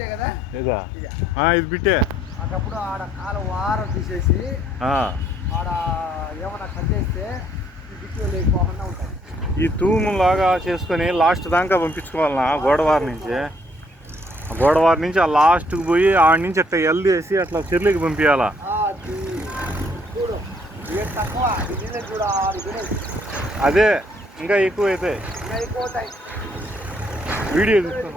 బిట్టే కదా ఇదా ఇది బిట్టే. అప్పుడు ఆడ కాలు వారం తీసేసి ఆడ ఏమన్నా కట్టేస్తే ఈ బిట్లు లేకపోకుండా ఉంటాయి. ఈ తూములాగా చేసుకొని లాస్ట్ దాకా పంపించుకోవాలన్నా గోడవారి నుంచి. గోడవారి నుంచి ఆ లాస్ట్కి పోయి ఆడ నుంచి అట్లా ఎల్దేసి అట్లా చెర్లకి పంపించాలా. చూడు తక్కువ చూడ అదే ఇంకా ఎక్కువ అయితే ఇంకా ఎక్కువ అవుతాయి. వీడియో తీసుకున్నాం.